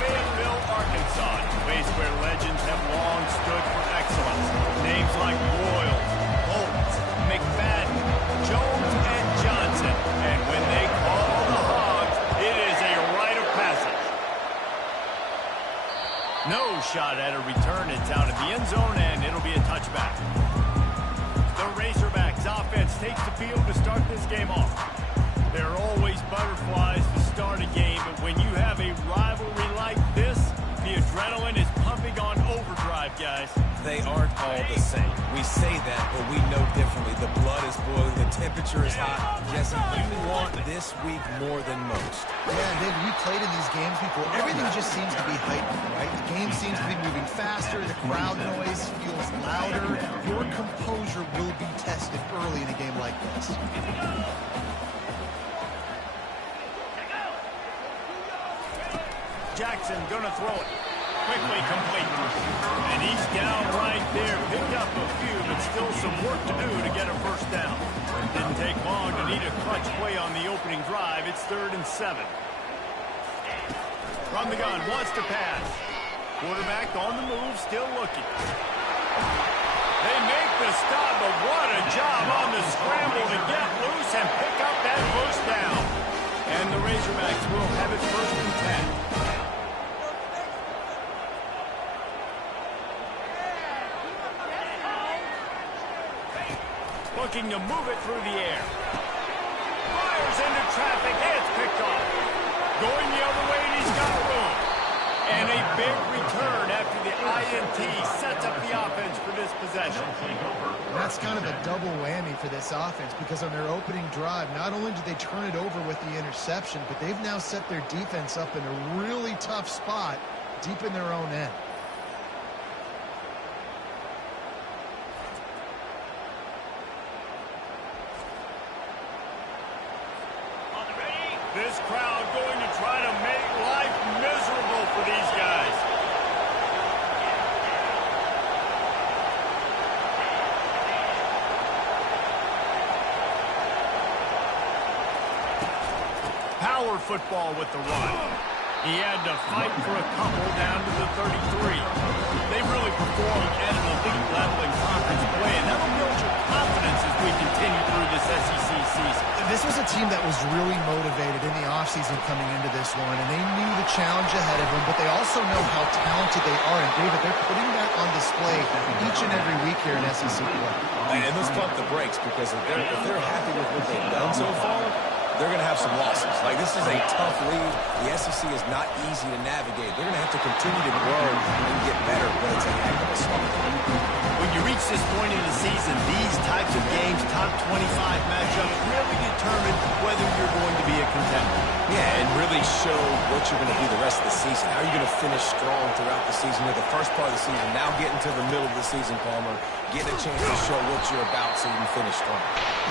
Fayetteville, Arkansas, a place where legends have long stood for excellence. Names like Royals, Holtz, McFadden, Jones, and Johnson. And when they call the Hogs, it is a rite of passage. No shot at a return. It's out of the end zone, and it'll be a touchback. The Razorbacks offense takes the field to start this game off. There are always butterflies to start a game, but when you have a rivalry like this, the adrenaline is pumping on overdrive, guys. They aren't all the same. We say that, but we know differently. The blood is boiling. The temperature is hot. Jesse, you want this week more than most. Yeah, David, you played in these games before. Everything just seems to be heightened, right? The game seems to be moving faster. The crowd noise feels louder. Your composure will be tested early in a game like this. Jackson gonna throw it. Quickly complete. And he's down right there. Picked up a few, but still some work to do to get a first down. Didn't take long to need a clutch play on the opening drive. It's 3rd and 7. From the gun, wants to pass. Quarterback on the move, still looking. They make the stop, but what a job on the scramble to get loose and pick up that first down. And the Razorbacks will have it 1st and 10. Looking to move it through the air. Fires into traffic. It's picked off. Going the other way, and he's got room. And a big return after the INT sets up the offense for this possession. That's kind of a double whammy for this offense because on their opening drive, not only did they turn it over with the interception, but they've now set their defense up in a really tough spot deep in their own end. This crowd going to try to make life miserable for these guys. Power football with the run. He had to fight for a couple down to the 33. They really performed at an elite level in conference play, and that'll build your confidence as we continue through this SEC season. This was a team that was really motivated in the offseason coming into this one, and they knew the challenge ahead of them, but they also know how talented they are. And, David, they're putting that on display each and every week here in SEC play. And let's pump the brakes because if they're happy with what they've done so far, they're going to have some losses. Like, this is a tough league. The SEC is not easy to navigate. They're going to have to continue to grow and get better, but it's a heck of a slog. When you reach this point in the season, these types of games, top 25 matchups, really determine whether you're going to be a contender. Yeah, and really show what you're going to be the rest of the season. How are you going to finish strong throughout the season? You're the first part of the season. Now getting to the middle of the season, Palmer, getting a chance to show what you're about so you can finish strong.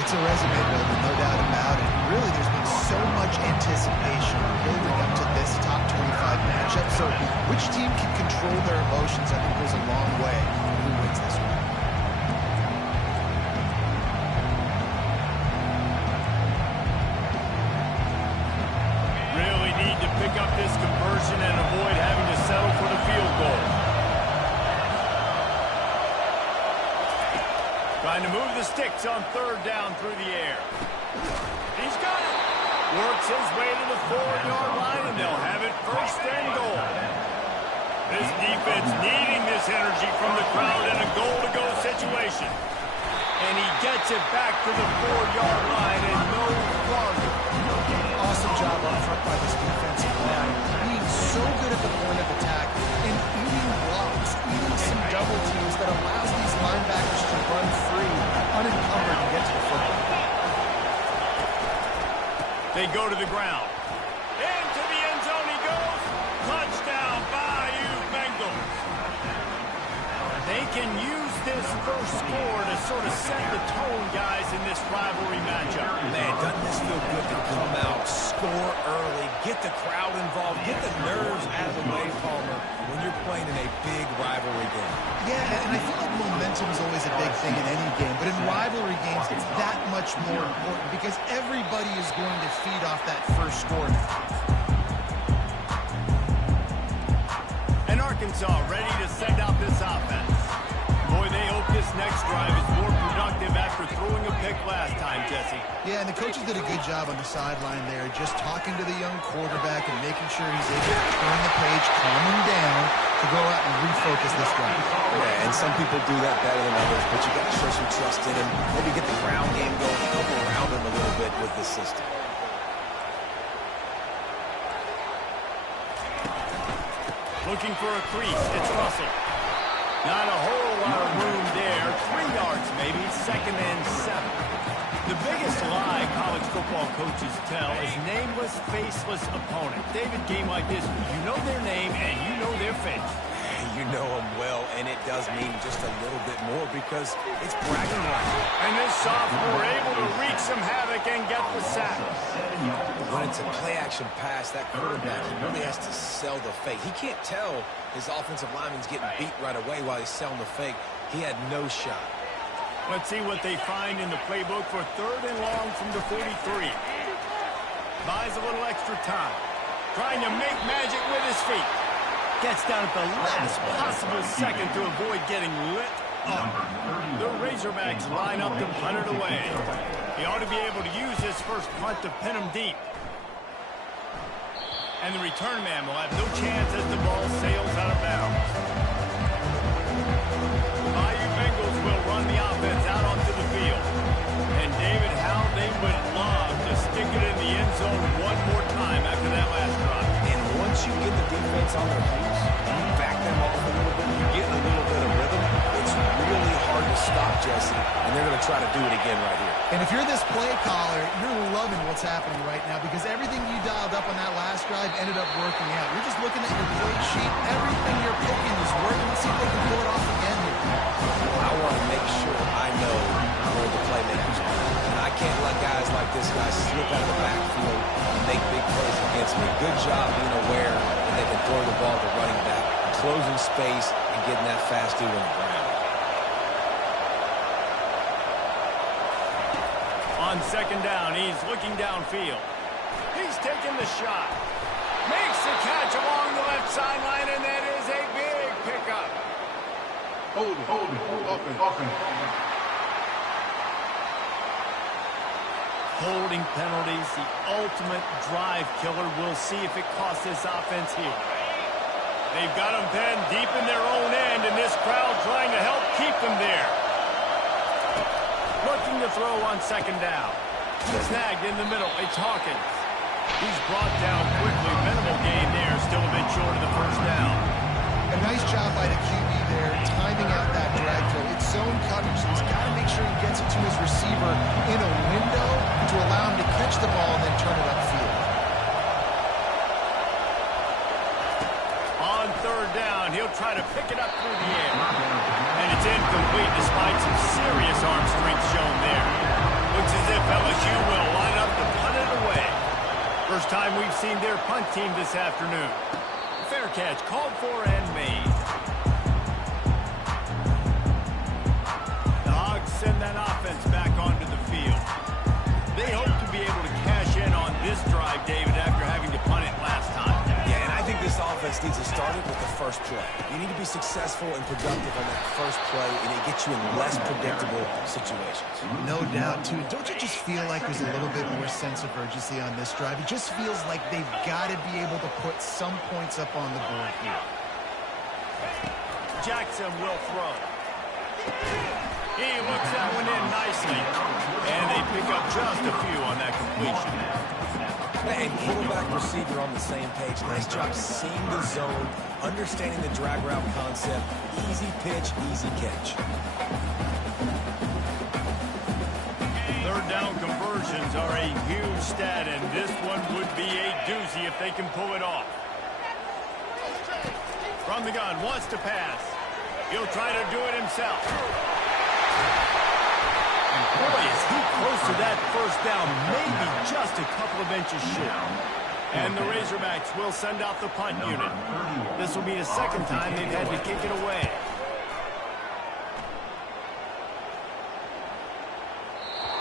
It's a resume builder, no doubt about it. Really, there's been so much anticipation building up to this top 25 matchup. So which team can control their emotions, I think, goes a long way in who wins this one. Really need to pick up this conversion and avoid having to settle for the field goal. Trying to move the sticks on 3rd down through the air. He's got it. Works his way to the 4-yard line, and they'll have it 1st and goal. This defense needing this energy from the crowd in a goal-to-go situation. And he gets it back to the 4-yard line and no farther. Awesome job up front by this defensive line. Being so good at the point of attack and eating blocks, eating some double teams that allows these linebackers to run free, unencumbered, and get to the football. They go to the ground. Into the end zone he goes. Touchdown, Bayou Bengals. They can use this first score to sort of set the tone, guys, in this rivalry matchup. Man, doesn't this feel good to come out, score early, get the crowd involved, get the nerves out of the way, Palmer, when you're playing in a big rivalry game. Yeah, and I feel like momentum is always a big thing in any game, but in rivalry games, it's that much more important because everybody is going to feed off that first score now. Arkansas ready to send out this offense. Boy, they hope this next drive is more productive after throwing a pick last time, Jesse. Yeah, and the coaches did a good job on the sideline there, just talking to the young quarterback and making sure he's able to turn the page, calm him down, to go out and refocus this drive. Yeah, and some people do that better than others, but you got to show some trust in him. Maybe get the ground game going, come around him a little bit with this system. Looking for a crease. It's Russell. Not a whole lot of room there. 3 yards maybe. 2nd and 7. The biggest lie college football coaches tell is nameless, faceless opponent. David, game like this, you know their name and you know their face. You know him well, and it does mean just a little bit more because it's bragging rights. And this sophomore able to wreak some havoc and get the sack. When it's a play-action pass, that quarterback, he really has to sell the fake. He can't tell his offensive lineman's getting beat right away while he's selling the fake. He had no shot. Let's see what they find in the playbook for 3rd and long from the 43. Buys a little extra time. Trying to make magic with his feet. Gets down at the last possible second to avoid getting lit up. The Razorbacks line up to punt it away. He ought to be able to use his first punt to pin him deep. And the return man will have no chance as the ball sails out of bounds. Bayou Bengals will run the offense out onto the field. And David, how they would love to stick it in the end zone one more time after that last drive. And once you get the defense on their heels, you back them off a little bit, you get a little bit of rhythm, it's really hard to stop, Jesse, and they're going to try to do it again right here. And if you're this play caller, you're loving what's happening right now because everything you dialed up on that last drive ended up working out. You're just looking at your play sheet. Everything you're picking is working. Let's see if they can pull it off again here. I want to make sure I know where the playmakers are. And I can't let guys like this guy slip out of the backfield and make big plays against me. Good job being aware that they can throw the ball to running back, closing space, and getting that fast dude on the ground. On 2nd down, he's looking downfield. He's taking the shot. Makes the catch along the left sideline, and that is a big pickup. Hold it. Holding penalties, the ultimate drive killer. We'll see if it costs this offense here. They've got them pinned deep in their own end, and this crowd trying to help keep them there. Looking to throw on 2nd down. Snagged in the middle. It's Hawkins. He's brought down quickly. Minimal gain there. Still a bit short of the 1st down. A nice job by the QB there, timing out that drag throw. It's zone coverage, so he's got to make sure he gets it to his receiver in a window to allow him to catch the ball and then turn it upfield. On 3rd down, he'll try to pick it up through the air. And it's incomplete despite some serious arm strength shown there. Looks as if LSU will line up to punt it away. First time we've seen their punt team this afternoon. Fair catch called for and made. The Hogs send that offense back onto the field. They hope to be able to cash in on this drive, David, after having to punt it last time. Yeah, and I think this offense needs to start it with the first play. You need to be successful and productive on that first play, and it gets you in less predictable situations. No doubt, too. Don't you just feel like there's a little bit more sense of urgency on this drive? It just feels like they've got to be able to put some points up on the board here. Jackson will throw. He looks that one in nicely. And they pick up just a few on that completion. And quarterback receiver on the same page. Nice job seeing the zone, understanding the drag route concept. Easy pitch, easy catch. 3rd down conversions are a huge stat, and this one would be a doozy if they can pull it off. From the gun, wants to pass. He'll try to do it himself. And boy, is he close to that 1st down, maybe just a couple of inches short. And the Razorbacks will send out the punt unit. This will be the 2nd time they've had to kick it away.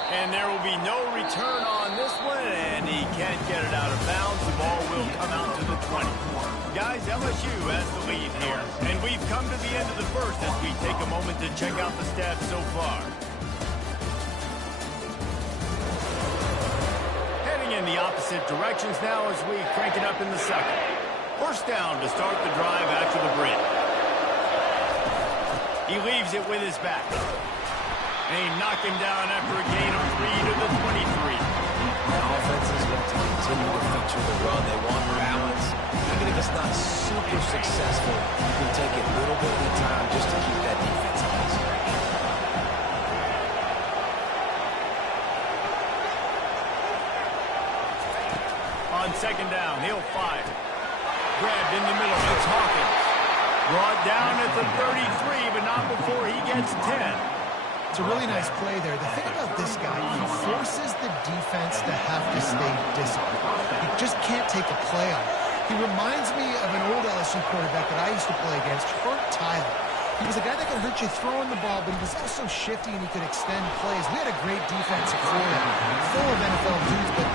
And there will be no return on this one, and he can't get it out of bounds. The ball will come out to the 20. Guys, LSU has the lead here, and we've come to the end of the first as we take a moment to check out the stats so far. Heading in the opposite directions now as we crank it up in the second. First down to start the drive after the break. He leaves it with his back. And he knocked him down after a gain of 3 to the 23. Offenses want to continue to feature the run. They want balance. Even if it's not super successful, you can take it little bit at a time just to keep that defense honest. On second down, he'll fire. Grabbed in the middle, it's Hawkins. Brought down at the 33, but not before he gets 10. It's a really nice play there. The thing about this guy, he forces the defense to have to stay disciplined. He just can't take a play on it. He reminds me of an old LSU quarterback that I used to play against, Hurt Tyler. He was a guy that could hurt you throwing the ball, but he was also shifty and he could extend plays. We had a great defense at Florida, full of NFL dudes, but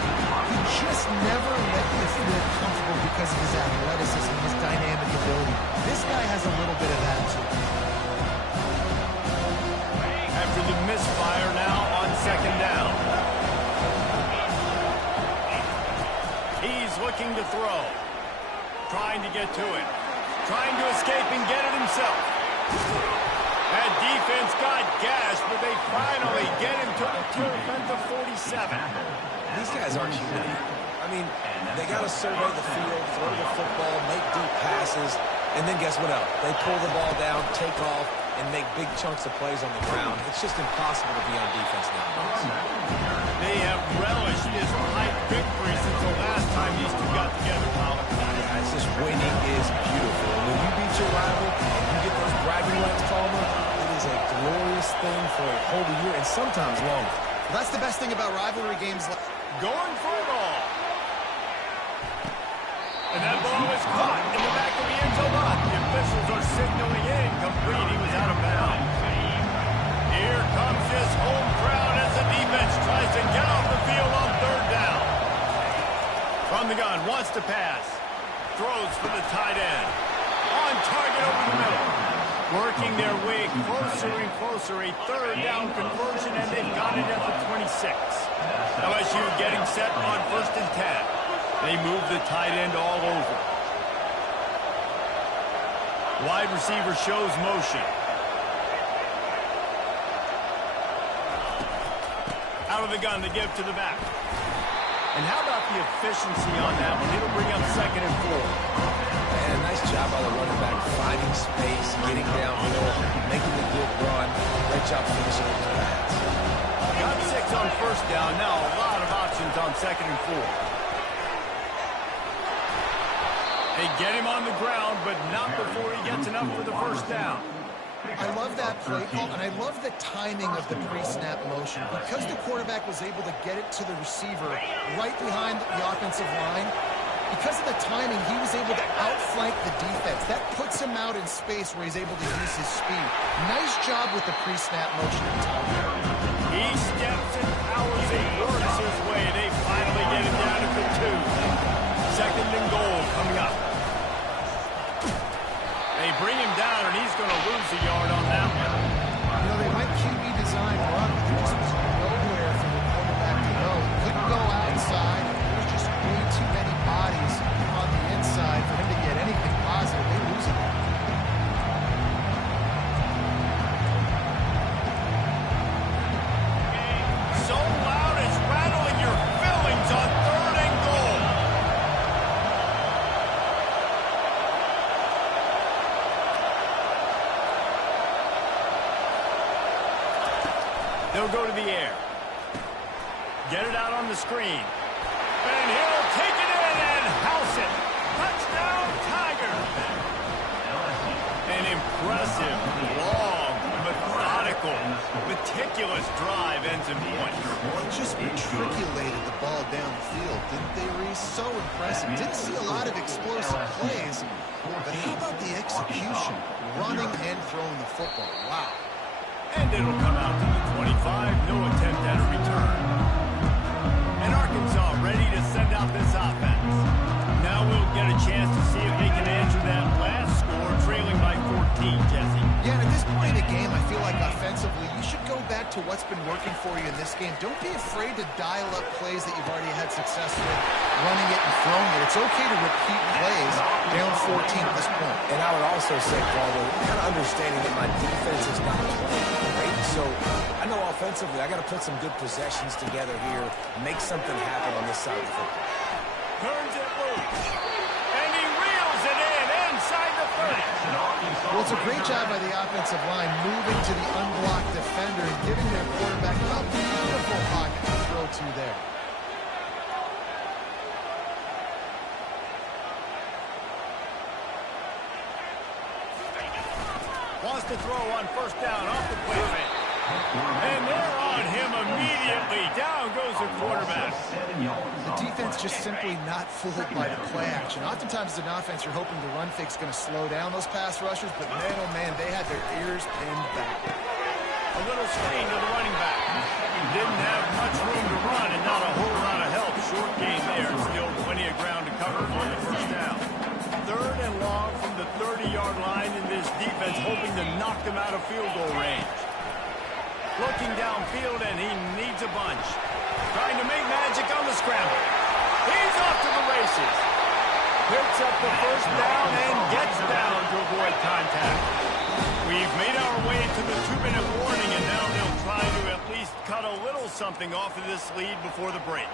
he just never let you feel comfortable because of his athleticism, his dynamic ability. This guy has a little bit of that too. After the misfire now on second down. He's looking to throw. Trying to get to it. Trying to escape and get it himself. That defense got gashed, but they finally get him to the turf at the 47. These guys aren't human. I mean, they got to survey the field, throw the football, make deep passes, and then guess what else? They pull the ball down, take off, and make big chunks of plays on the ground. It's just impossible to be on defense nowadays. They have relished this tight victory since the last time these two got together, Colin. Yeah, it's just winning is beautiful. When you beat your rival and you get those bragging rights, Palmer, it is a glorious thing for a whole year and sometimes longer. Well, that's the best thing about rivalry games. Going for it all. And that ball is caught in the back of the end zone. The officials are signaling in. Complete. He was out of bounds. Here comes his home crowd as the defense tries to get off the field on third down. From the gun, wants to pass. Throws for the tight end. On target over the middle. Working their way closer and closer. A third down conversion, and they've got it at the 26. LSU getting set on first and 10. They move the tight end all over. Wide receiver shows motion. Out of the gun, they give to the back. And how about the efficiency on that one? It'll bring up second and 4. And nice job by the running back, finding space, getting downhill, making a good run. Great job finishing with his pads. Got 6 on first down. Now a lot of options on second and 4. They get him on the ground, but not before he gets enough for the first down. I love that play call, and I love the timing of the pre-snap motion. Because the quarterback was able to get it to the receiver right behind the offensive line, because of the timing, he was able to outflank the defense. That puts him out in space where he's able to use his speed. Nice job with the pre-snap motion and timing. He steps and powers and works his way. They finally get him down at the 2. Second and goal coming up. They bring him down, and he's going to lose a yard on that one. You know, they went QB design run, but there just was nowhere for the quarterback to go. He couldn't go outside. There was just way too many bodies on the inside for him to get anything positive. They lose it. So loud it's rattling your fillings on third and goal. They'll go to the air. Get it out on the screen. And he'll take it in and house it. Touchdown, Tigers. An impressive, long, methodical, meticulous drive ends in points. They just matriculated the ball down the field, didn't they, Reese? So impressive. Didn't see a lot of explosive plays, but how about the execution? Running and throwing the football. Wow. And it'll come out to the 25. No attempt at a return. And Arkansas ready to send out this offense. Now we'll get a chance to see if they can answer that last score, trailing by 14, Jesse. Yeah, and at this point in the game, I feel like offensively, you should go back to what's been working for you in this game. Don't be afraid to dial up plays that you've already had success with, running it and throwing it. It's okay to repeat plays down 14 at this point. And I would also say, Paul, kind of understanding that my defense is not playing great. So I know offensively I got to put some good possessions together here, make something happen on this side of the football. Turns it loose. And he reels it in inside the 30. Well, it's a great job by the offensive line moving to the unblocked defender and giving their quarterback a beautiful pocket to throw to there. Wants to throw on first down off the play fake. And they're on him immediately. Down goes the quarterback. The defense just simply not fooled by the play action. Oftentimes as an offense, you're hoping the run fake's going to slow down those pass rushers, but man, oh man, they had their ears pinned back. A little screen to the running back. Didn't have much room to run and not a whole lot of help. Short gain there. Still plenty of ground to cover on the first down. Third and long from the 30-yard line, in this defense hoping to knock them out of field goal range. Looking downfield, and he needs a bunch. Trying to make magic on the scramble. He's off to the races. Picks up the first down and gets down to avoid contact. We've made our way to the 2-minute warning, and now they'll try to at least cut a little something off of this lead before the break.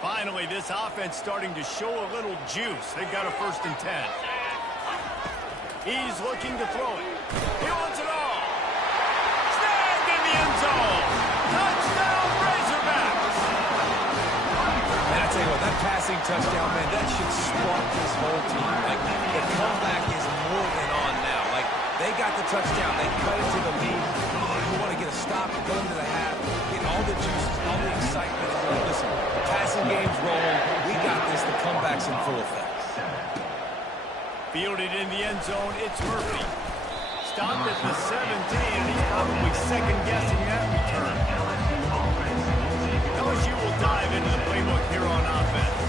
Finally, this offense starting to show a little juice. They've got a 1st and 10. He's looking to throw it. He wants it all. Snagged in the end zone. Touchdown, Razorbacks. And I tell you what, that passing touchdown, man, that should spark this whole team. Like, the comeback is more than on now. Like, they got the touchdown. They cut it to the lead. You want to get a stop, go into the half, get all the juices, all the excitement. Listen, the passing game's rolling. We got this. The comeback's in full effect. Fielded in the end zone, it's Murphy. Stopped at the 17, and he's probably second-guessing that return. LSU will dive into the playbook here on offense.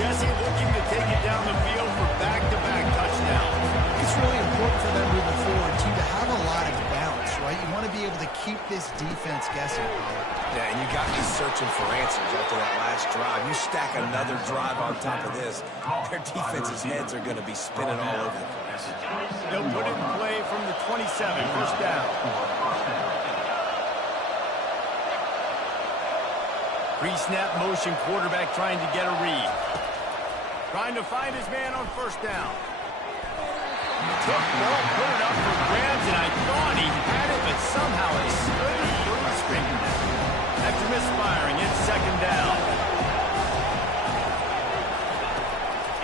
Jesse looking to take it down the field for back-to-back touchdowns. It's really important for them moving forward, too, to have a lot of balance, right? You want to be able to keep this defense guessing, Pollard. Yeah, and you got me searching for answers after that last drive. You stack another drive on top of this, their defense's heads are going to be spinning all over the place. They'll put it in play from the 27, first down. Pre-snap motion, quarterback trying to get a read. Trying to find his man on first down. Took ball, put it up for grabs, and I thought he had it, but somehow it slid through his fingers. After misfiring, it's second down.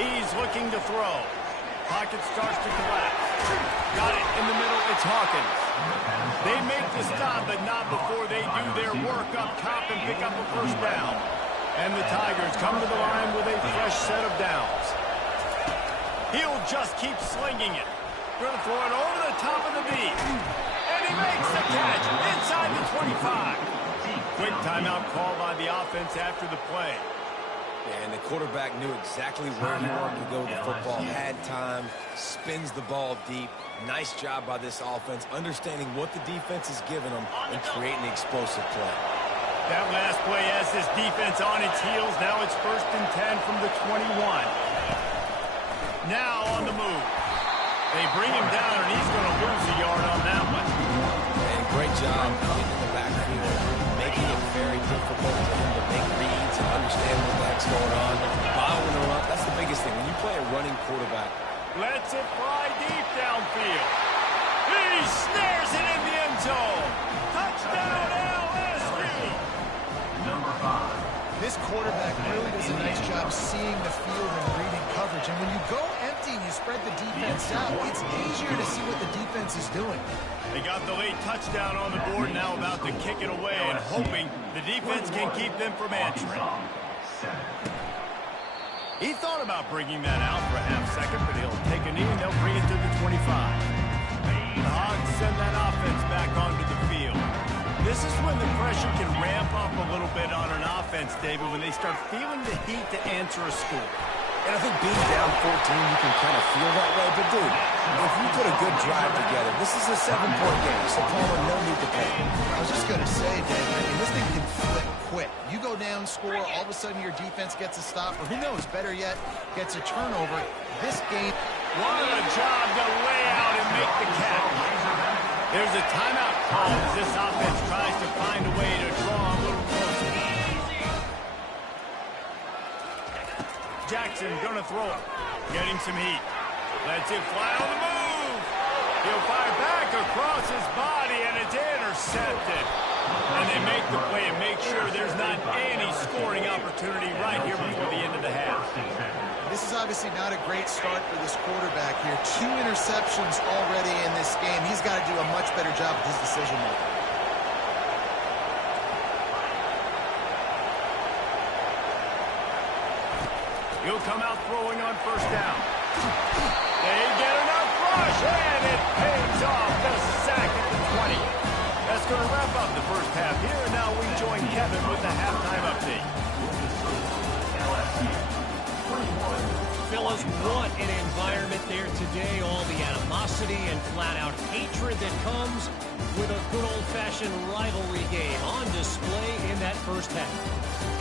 He's looking to throw. Pocket starts to collapse. Got it in the middle, it's Hawkins. They make the stop, but not before they do their work up top and pick up a first down. And the Tigers come to the line with a fresh set of downs. He'll just keep slinging it. Going to throw it over the top of the D. And he makes the catch inside the 25. Quick timeout call by the offense after the play. And the quarterback knew exactly where he wanted to go with the football, had time, spins the ball deep. Nice job by this offense, understanding what the defense is giving them and creating the explosive play. That last play has this defense on its heels. Now it's 1st and 10 from the 21. Now on the move. They bring him down, and he's going to lose a yard on that one. And great job getting in the backfield, making it very difficult for him to make reads and understand what the heck's going on. Bottling him up, that's the biggest thing. When you play a running quarterback, Lets it fly deep downfield. He snares it in the end zone. Touchdown, LSU. Number 5. This quarterback really does a nice job seeing the field and reading coverage. And when you go empty and you spread the defense out, it's easier to see what the defense is doing. They got the late touchdown on the board, now about to kick it away and hoping the defense can keep them from answering. He thought about bringing that out for a half second, but he'll take a knee and they'll bring it to the 25. The Hogs send that offense back onto the field. This is when the pressure can ramp up a little bit on an offense, David, when they start feeling the heat to answer a score. And I think being down 14, you can kind of feel that way. But, dude, if you put a good drive together, this is a 7-point game. So, Palmer, no need to panic. I was just going to say, David, I mean, this thing can flip quick. You go down, score, all of a sudden your defense gets a stop, or who knows, better yet, gets a turnover. This game... What a job to lay out and make the catch. There's a timeout call as this offense tries to find a way to draw a little closer. Jackson gonna throw it. Getting some heat. Lets it fly on the move. He'll fire back across his body, and it's intercepted. And they make the play and make sure there's not any scoring opportunity right here before the end of the half. This is obviously not a great start for this quarterback here. 2 interceptions already in this game. He's got to do a much better job with his decision-making. He'll come out throwing on first down. They get enough rush, and it pays off the sack at the 20. That's going to wrap up the first half here, and now we join Kevin with the halftime update. Fellas, what an environment there today. All the animosity and flat-out hatred that comes with a good old-fashioned rivalry game on display in that first half.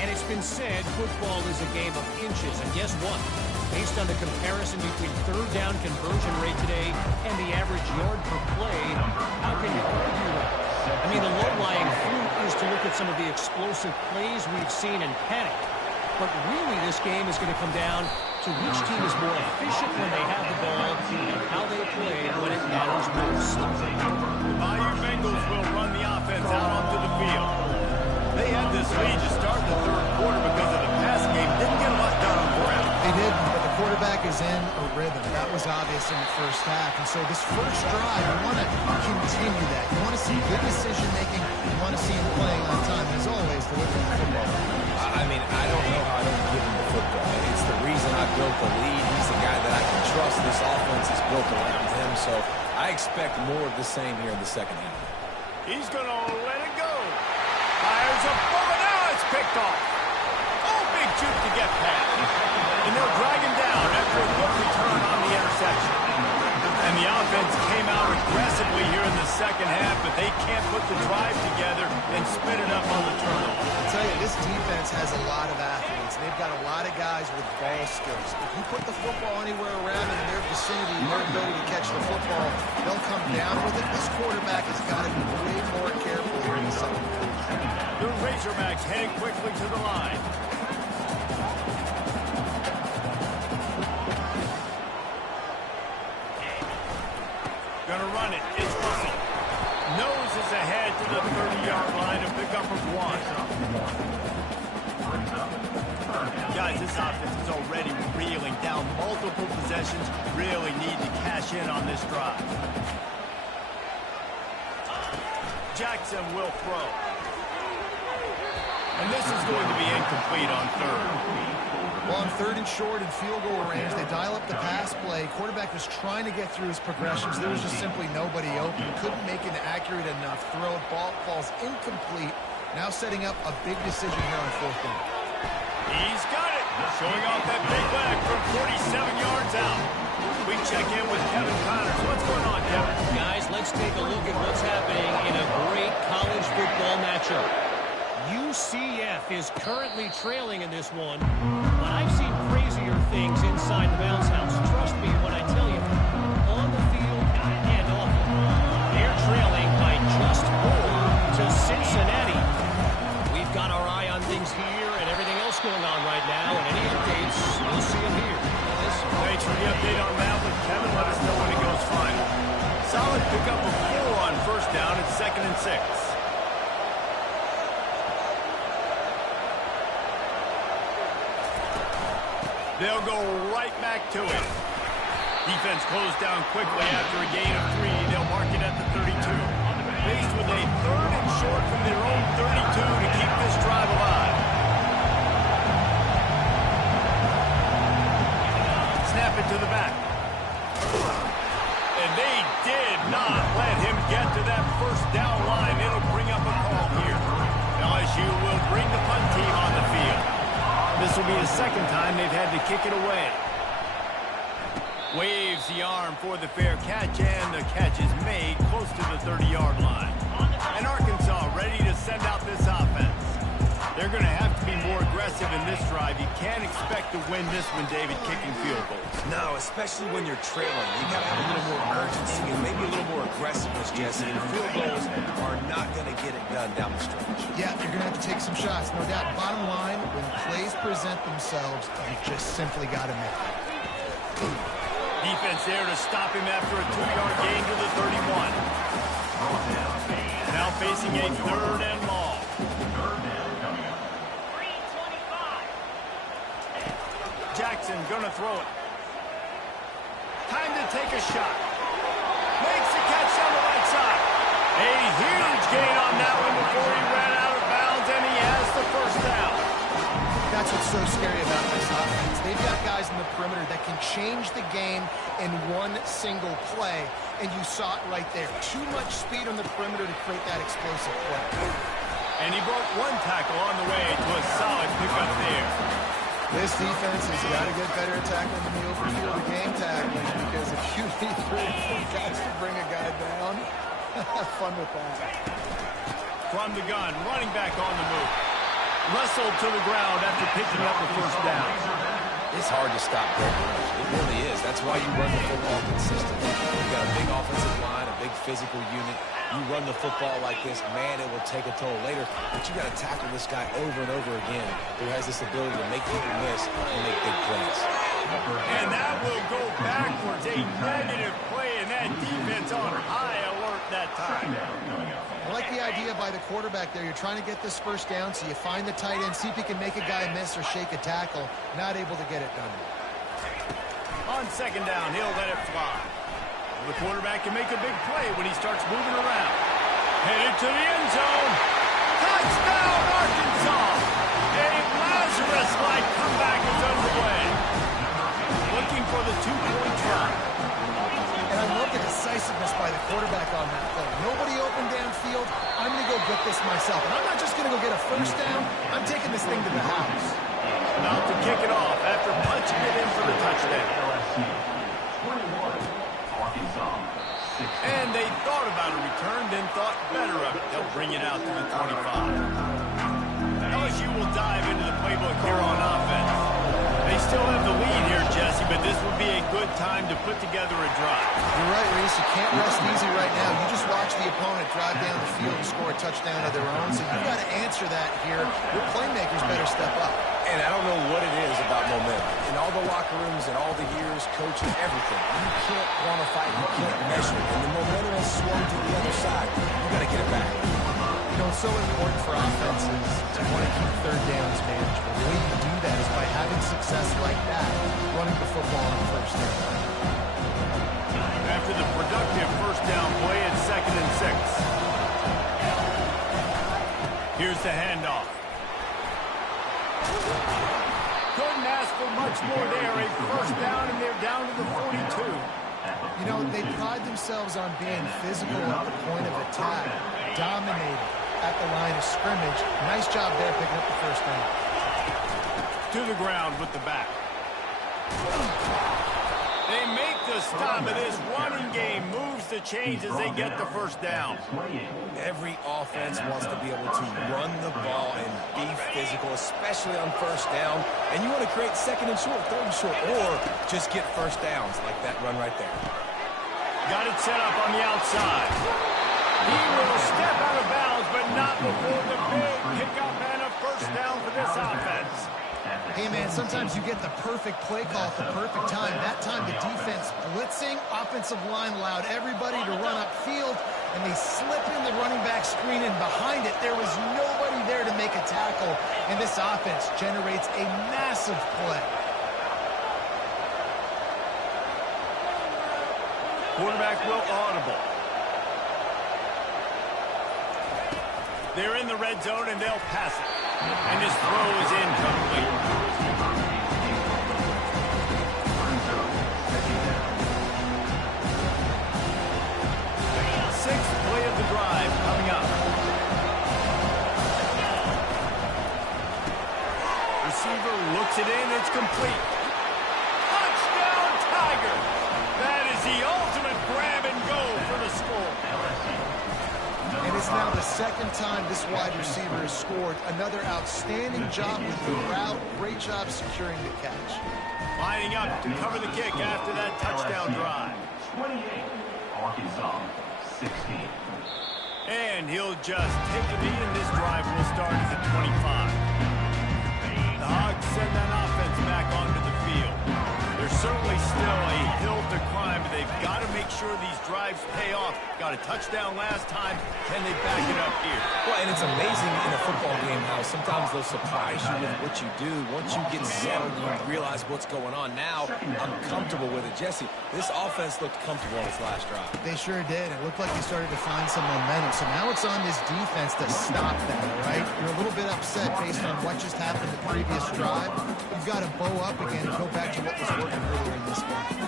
And it's been said football is a game of inches. And guess what? Based on the comparison between third down conversion rate today and the average yard per play, how can you argue that? I mean, the low-lying fruit is to look at some of the explosive plays we've seen and panic. But really, this game is going to come down to which team is more efficient when they have the ball and how they play when it matters most. The Bayou Bengals will run the offense out onto the field. They had this lead to start the third quarter because of the pass game. Didn't get a lot done on the ground. They did, but the quarterback is in a rhythm. That was obvious in the first half. And so this first drive, you want to continue that. You want to see good decision-making. You want to see him playing on time. And as always, delivering the football. I mean, I don't know how I don't give him the football. It's the reason I built the lead. He's the guy that I can trust. This offense is built around him. So I expect more of the same here in the second half. He's going to let it go. Fires a bullet. Now it's picked off. Oh, big juke to get past. And they'll drag him down after a good return on the interception. And the offense came out aggressively here in the second half, but they can't put the drive together and spin it up on the turnover. I'll tell you, this defense has a lot of athletes. They've got a lot of guys with ball skills. If you put the football anywhere around in their vicinity, their ability to catch the football, they'll come down with it. This quarterback has got to be way more careful here in the second half. The Razorbacks heading quickly to the line. Gonna run it. It's Russell. Noses ahead to the 30-yard line to pick up a one. Guys, this offense is already reeling down multiple possessions. Really need to cash in on this drive. Jackson will throw. And this is going to be incomplete on third. Well, on third and short and field goal range, they dial up the pass play. Quarterback was trying to get through his progressions. There was just simply nobody open. Couldn't make an accurate enough throw. Ball falls incomplete. Now setting up a big decision here on fourth down. He's got it. Showing off that big leg from 47 yards out. We check in with Kevin Connors. What's going on, Kevin? Guys, let's take a look at what's happening in a great college football matchup. UCF is currently trailing in this one, but I've seen crazier things inside the bounce house. Trust me when I tell you, on the field and off it. They're trailing by just 4 to Cincinnati. We've got our eye on things here and everything else going on right now, and any updates, we'll see them here. Thanks for the update on that one, Kevin. Let us know when it goes final. Solid pickup of 4 on first down at 2nd and 6. They'll go right back to it. Defense closed down quickly after a gain of 3. They'll mark it at the 32. Faced with a third and short from their own 32 to keep this drive alive. Snap it to the back. And they did not This will be the second time they've had to kick it away. Waves the arm for the fair catch, and the catch is made close to the 30-yard line. And Arkansas ready to send out this offense. They're going to have to be more aggressive in this drive. You can't expect to win this one, David, kicking field goals. No, especially when you're trailing. You got to have a little more urgency and maybe a little more aggressiveness, Jesse. And field goals are not going to get it done down the stretch. Yeah, you're going to have to take some shots, no doubt. Bottom line, when plays present themselves, you just simply got to make it. Defense there to stop him after a 2-yard gain to the 31. Now facing a 3rd and long. Jackson gonna throw it. Time to take a shot. Makes the catch on the right side. A huge gain on that one before he ran out of bounds, and he has the first down. That's what's so scary about this offense. They've got guys in the perimeter that can change the game in one single play, and you saw it right there. Too much speed on the perimeter to create that explosive play. And he broke one tackle on the way to a solid pickup there. This defense has got to get better at tackling than the open field of game tackling, because if you need 3 or 4 guys to bring a guy down, have fun with that. From the gun, running back on the move. Wrestled to the ground after picking up the first down. It's hard to stop Greg Williams. It really is. That's why you run the football consistently. You got a big offensive line, a big physical unit. You run the football like this, man, it will take a toll later. But you got to tackle this guy over and over again, who has this ability to make people miss and make big plays. And that will go backwards. A negative play, and that defense on high alert that time. I like the idea by the quarterback there. You're trying to get this first down, so you find the tight end, see if he can make a guy miss or shake a tackle. Not able to get it done. On 2nd down, he'll let it fly. The quarterback can make a big play when he starts moving around. Headed to the end zone. Touchdown, Arkansas! A Lazarus-like comeback is underway. Looking for the 2-point try. And I love the decisiveness by the quarterback on that play. Nobody open downfield. I'm going to go get this myself. And I'm not just going to go get a first down. I'm taking this thing to the house. About to kick it off after punching it in for the touchdown. And they thought about a return, then thought better of it. They'll bring it out to the 25. LSU will dive into the playbook here on offense. They still have the lead here, Jesse, but this would be a good time to put together a drive. You're right, Reese. You can't rest easy right now. You just watch the opponent drive down the field and score a touchdown of their own, so you've got to answer that here. Your playmakers better step up. And I don't know what it is about momentum. In all the locker rooms and all the years, coaching, everything, you can't quantify it, you can't measure it. And the momentum has swung to the other side. You got to get it back. You know, it's so important for offenses to want to keep 3rd downs manageable. The way you do that is by having success like that, running the football on 1st down. After the productive 1st down play, it's 2nd and 6. Here's the handoff. Couldn't ask for much more there. A 1st down, and they're down to the 42. You know, they pride themselves on being physical at the point of attack, dominating at the line of scrimmage. Nice job there picking up the 1st down. To the ground with the back. They make the stop of this running game. Moves the change as they get the 1st down. Every offense wants to be able to run the ball and be physical, especially on 1st down. And you want to create 2nd and short, 3rd and short, or just get 1st downs like that run right there. Got it set up on the outside. He will step out of bounds, but not before the big pickup and a 1st down for this offense. Hey, man, sometimes you get the perfect play call at the perfect time. That time the defense blitzing, offensive line allowed everybody to run upfield, and they slip in the running back screen, and behind it there was nobody there to make a tackle, and this offense generates a massive play. Quarterback will audible. They're in the red zone, and they'll pass it. And his throw is incomplete. Sixth play of the drive coming up. receiver looks it in. It's complete. Touchdown, Tiger. That is the ultimate grab and go for the score. And it's now the second time this wide receiver has scored. Another outstanding job with the route. Great job securing the catch. Lining up to cover the kick after that touchdown drive. 28, Arkansas, 16. And he'll just take the knee, and this drive will start at the 25. The Hogs send that offense back onto the field. There's certainly still a hill to climb, but they've got to make sure these drives pay off. Got a touchdown last time. Can they back it up here? Well, and it's amazing in a football game how sometimes they'll surprise you with what you do. Once you get settled, you realize what's going on. Now, I'm comfortable with it. Jesse, this offense looked comfortable on its last drive. They sure did. It looked like they started to find some momentum. So now it's on this defense to stop that, all right? You're a little bit upset based on what just happened the previous drive. You've got to bow up again and go back to what was working earlier in this game.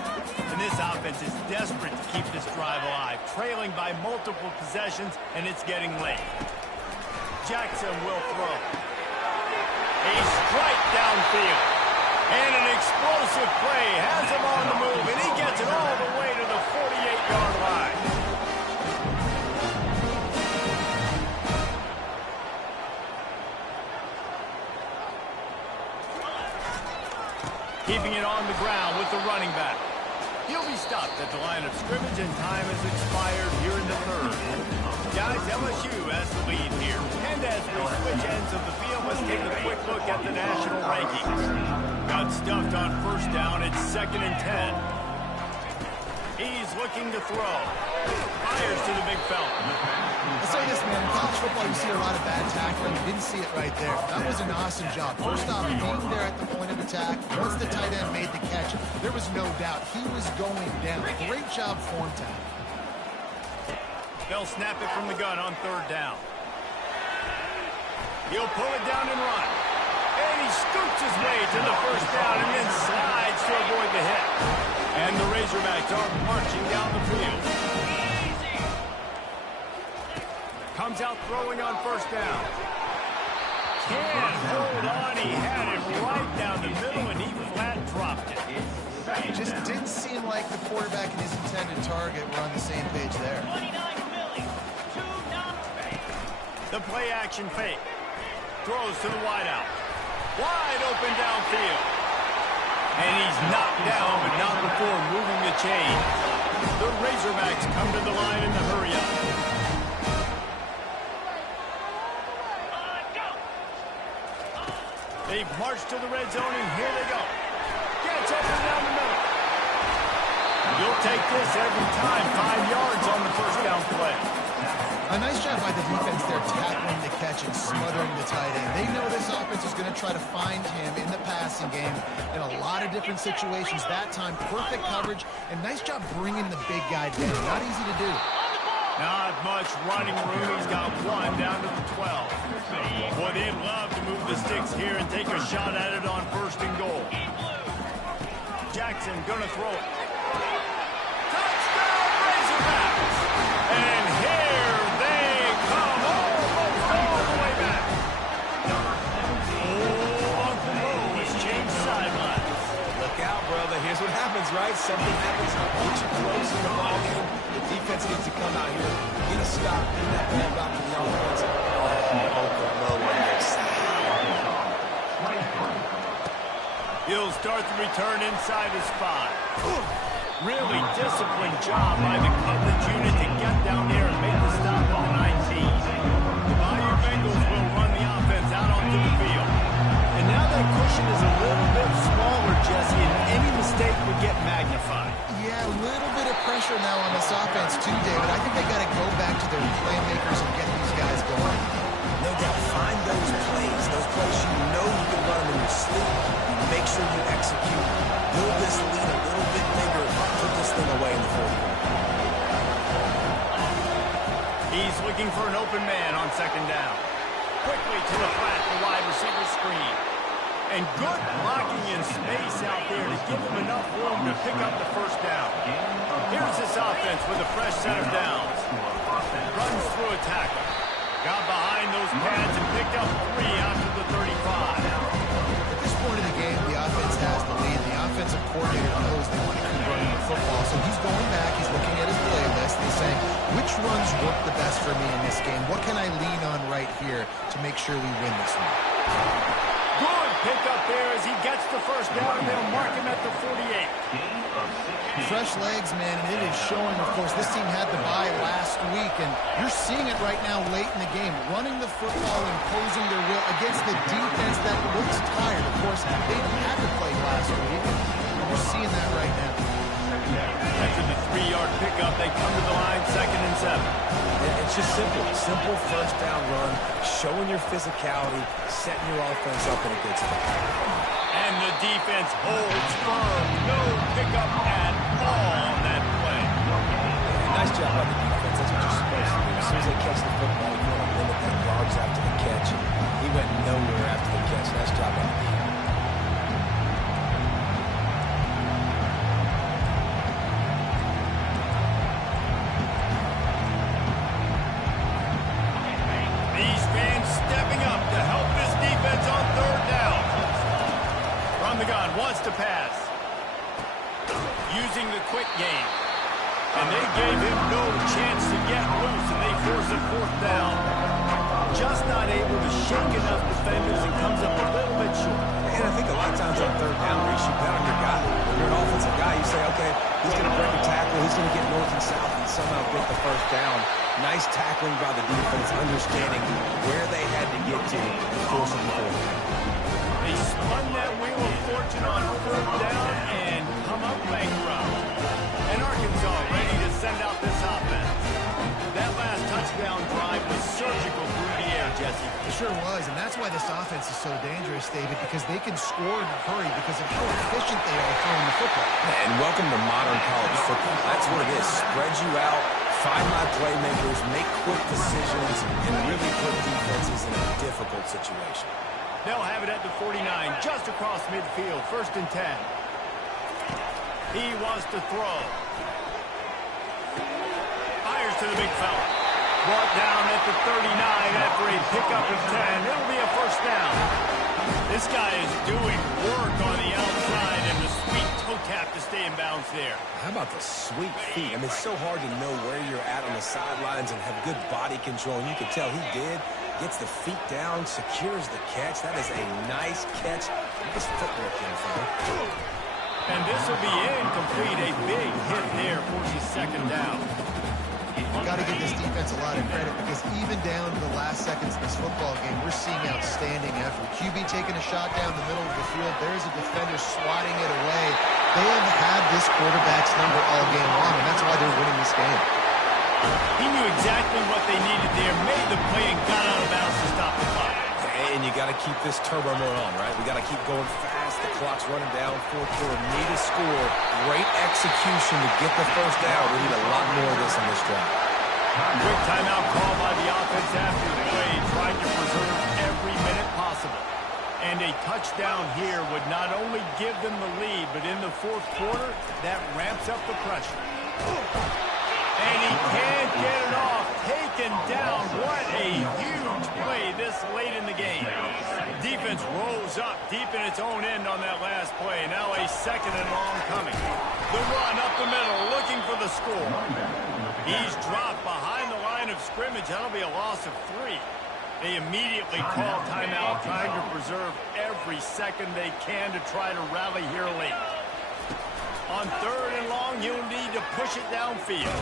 And this offense is desperate to keep this drive alive, trailing by multiple possessions, and it's getting late. Jackson will throw. A strike downfield. And an explosive play has him on the move, and he gets it all the way to the 48-yard line. Keeping it on the ground with the running back. He'll be stopped at the line of scrimmage, and time has expired here in the third. Guys, LSU has the lead here. And as we switch ends of the field, let's take a quick look at the national rankings. Got stuffed on first down. It's 2nd and 10. He's looking to throw. Fires to the big fella. I'll say this, man. In college football, you see a lot of bad tackling. You didn't see it right there. That was an awesome job. First off, being there at the point of attack. Once the tight end made the catch, there was no doubt he was going down. Great job form tackle. They'll snap it from the gun on 3rd down. He'll pull it down and run. And he scoots his way to the 1st down and then slides to avoid the hit. And the Razorbacks are marching down the field. Comes out throwing on 1st down. Can't hold on. He had it right down the middle, and he flat dropped it. It just didn't seem like the quarterback and his intended target were on the same page there. The play action fake. Throws to the wideout. Wide open downfield. And he's knocked down, but not before moving the chain. The Razorbacks come to the line in the hurry-up. They've marched to the red zone, and here they go. Gets open down the middle. You'll take this every time. 5 yards on the 1st down play. A nice job by the defense there, tackling the catch and smothering the tight end. They know this offense is going to try to find him in the passing game in a lot of different situations. That time, perfect coverage, and nice job bringing the big guy down. Not easy to do. Not much running room. He's got one down to the 12. Boy, they'd love to move the sticks here and take a shot at it on 1st and goal. Jackson gonna throw it. Touchdown, Razorbacks! And here they come, almost all the way back. Oh, Uncle Mo has changed sidelines. Look out, brother. Here's what happens, right? Something happens. Get you close in the ball game. The defense needs to come out here, get a stop, and that ball back to the offense. Uncle Mo on their side. He'll start the return inside his 5. Really disciplined job by the coverage unit to get down there and make the stop on the 19. The Bayou Bengals will run the offense out onto the field. And now that cushion is a little bit smaller, Jesse, and any mistake would get magnified. Yeah, a little bit of pressure now on this offense too, David. I think they got to go back to their playmakers and get these guys going. No doubt, find those plays you know you can run in your sleep. Make sure you execute. Build this lead a little bit bigger. Put this thing away in the 40. He's looking for an open man on 2nd down. Quickly to the flat, the wide receiver screen. And good blocking in space out there to give him enough room to pick up the 1st down. Here's this offense with a fresh set of downs. Runs through a tackle. Got behind those pads and picked up 3 after the 35. This coordinator knows they want to keep running the football. So he's going back, he's looking at his playlist, and he's saying, which runs work the best for me in this game? What can I lean on right here to make sure we win this one? Good pickup there as he gets the first down, and they'll mark him at the 48. Fresh legs, man, and it is showing, of course, this team had the bye last week, and you're seeing it right now late in the game, running the football, imposing their will against the defense that looks tired. Of course, they had to play last week, and we're seeing that right now. After the 3-yard pickup, they come to the line, 2nd and 7. It's just simple first down run, showing your physicality, setting your offense up in a good spot. And the defense holds firm. No pickup at all on that play. Nice job by the defense. That's what you're supposed to do. As soon as they catch the football, you want to limit their yards after the catch. He went nowhere after the catch. Nice job by the defense. These fans stepping up to help this defense on 3rd down. From the gun, wants to pass. Using the quick game. And they gave him no chance to get loose, and they force a 4th down. Just not able to shake enough defenders and comes up a little bit short. And I think a lot of times on 3rd down, Reese, you bet on your guy. When you're an offensive guy, you say, okay, he's going to break a tackle, he's going to get north and south and somehow get the 1st down. Nice tackling by the defense, understanding where they had to get to and force them forward. They spun that wheel of fortune on 4th down and come up bankrupt. And Arkansas ready to send out this offense. That last touchdown drive was surgical through the air, Jesse. It sure was, and that's why this offense is so dangerous, David, because they can score in a hurry because of how efficient they are throwing the football. And welcome to modern college football. That's what it is. Spread you out, find my playmakers, make quick decisions, and really put defenses in a difficult situation. They'll have it at the 49, just across midfield, 1st and 10. He wants to throw. Fires to the big fella. Brought down at the 39 after a pickup of 10. It'll be a 1st down. This guy is doing work on the outside, and the sweet toe tap to stay in bounds there. How about the sweet feet? I mean, it's so hard to know where you're at on the sidelines and have good body control, and you can tell he did. Gets the feet down, secures the catch. That is a nice catch. Nice footwork in front. And this will be incomplete. A big hit there for his 2nd down. You've got to give this defense a lot of credit because even down to the last seconds of this football game, we're seeing outstanding effort. QB taking a shot down the middle of the field. There's a defender swatting it away. They have had this quarterback's number all game long, and that's why they're winning this game. He knew exactly what they needed there, made the play, and got out of bounds to stop the clock. And you got to keep this turbo mode on, right? We got to keep going fast. The clock's running down. 4th quarter, need to score. Great execution to get the 1st down. We need a lot more of this in this drive. Quick timeout call by the offense after the play, trying to preserve every minute possible. And a touchdown here would not only give them the lead, but in the 4th quarter, that ramps up the pressure. And he can't get it off. Taken down. What a huge play this late in the game. Defense rolls up deep in its own end on that last play. Now a 2nd and long coming. The run up the middle, looking for the score. He's dropped behind the line of scrimmage. That'll be a loss of 3. They immediately call timeout, trying to preserve every second they can to try to rally here late. On 3rd and long, he'll need to push it downfield.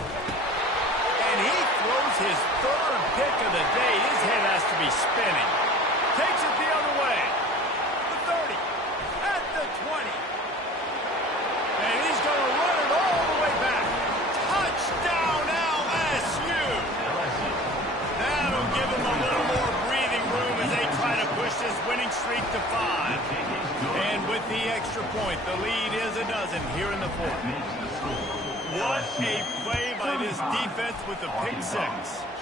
And he throws his 3rd pick of the day. His head has to be spinning. Takes it the other way. The 30. At the 20. And he's going to run it all the way back. Touchdown LSU. That'll give him a little more breathing room as they try to push this winning streak to 5. And with the extra point, the lead is a dozen here in the 4th. What a play by this defense with the pick 6.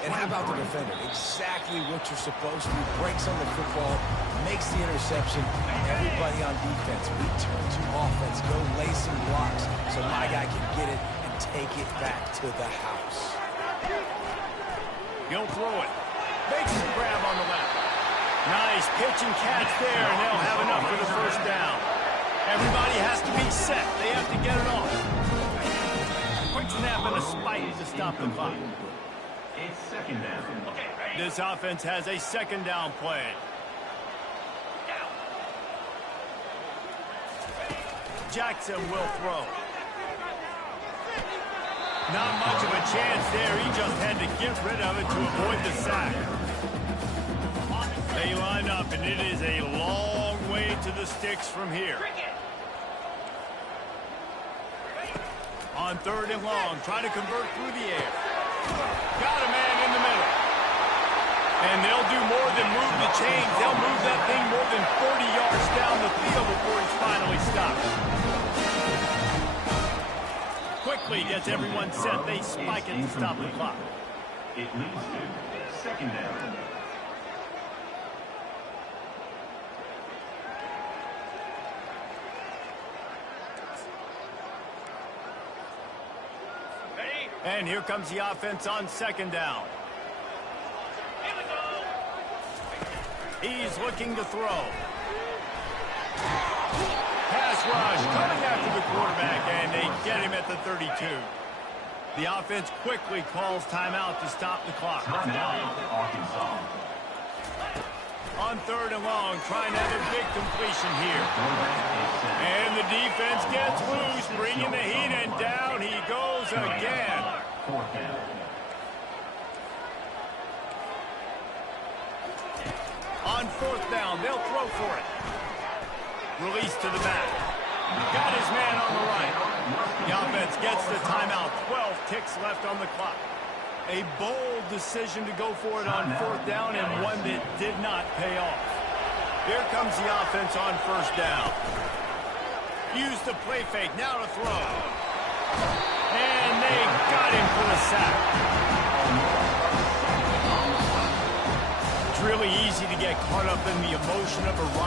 And how about the defender? Exactly what you're supposed to do. Breaks on the football, makes the interception. Everybody on defense, return to offense. Go lay some blocks so my guy can get it and take it back to the house. He'll throw it. Makes the grab on the left. Nice pitch and catch there, and they'll have enough for the 1st down. Everybody has to be set. They have to get it off. Quick snap and a spike to stop the clock. It's second down. This offense has a second down play. Jackson will throw. Not much of a chance there. He just had to get rid of it to avoid the sack. They line up, and it is a long way to the sticks from here. On third and long, try to convert through the air. Got a man in the middle. And they'll do more than move the chains. They'll move that thing more than 40 yards down the field before he's finally stopped. Quickly gets everyone set. They spike it to stop the clock. It leads to second down. And here comes the offense on second down. He's looking to throw. Pass rush coming after the quarterback, and they get him at the 32. The offense quickly calls timeout to stop the clock. Timeout, Arkansas. On third and long, trying to have a big completion here. And the defense gets loose, bringing the heat, and down he goes again. Fourth down. On fourth down, they'll throw for it. Release to the back. Got his man on the right. The offense gets the timeout. 12 ticks left on the clock. A bold decision to go for it on fourth down, and one that did not pay off. Here comes the offense on first down. Use the play fake. Now to throw. And they got him for the sack. It's really easy to get caught up in the emotion of a run.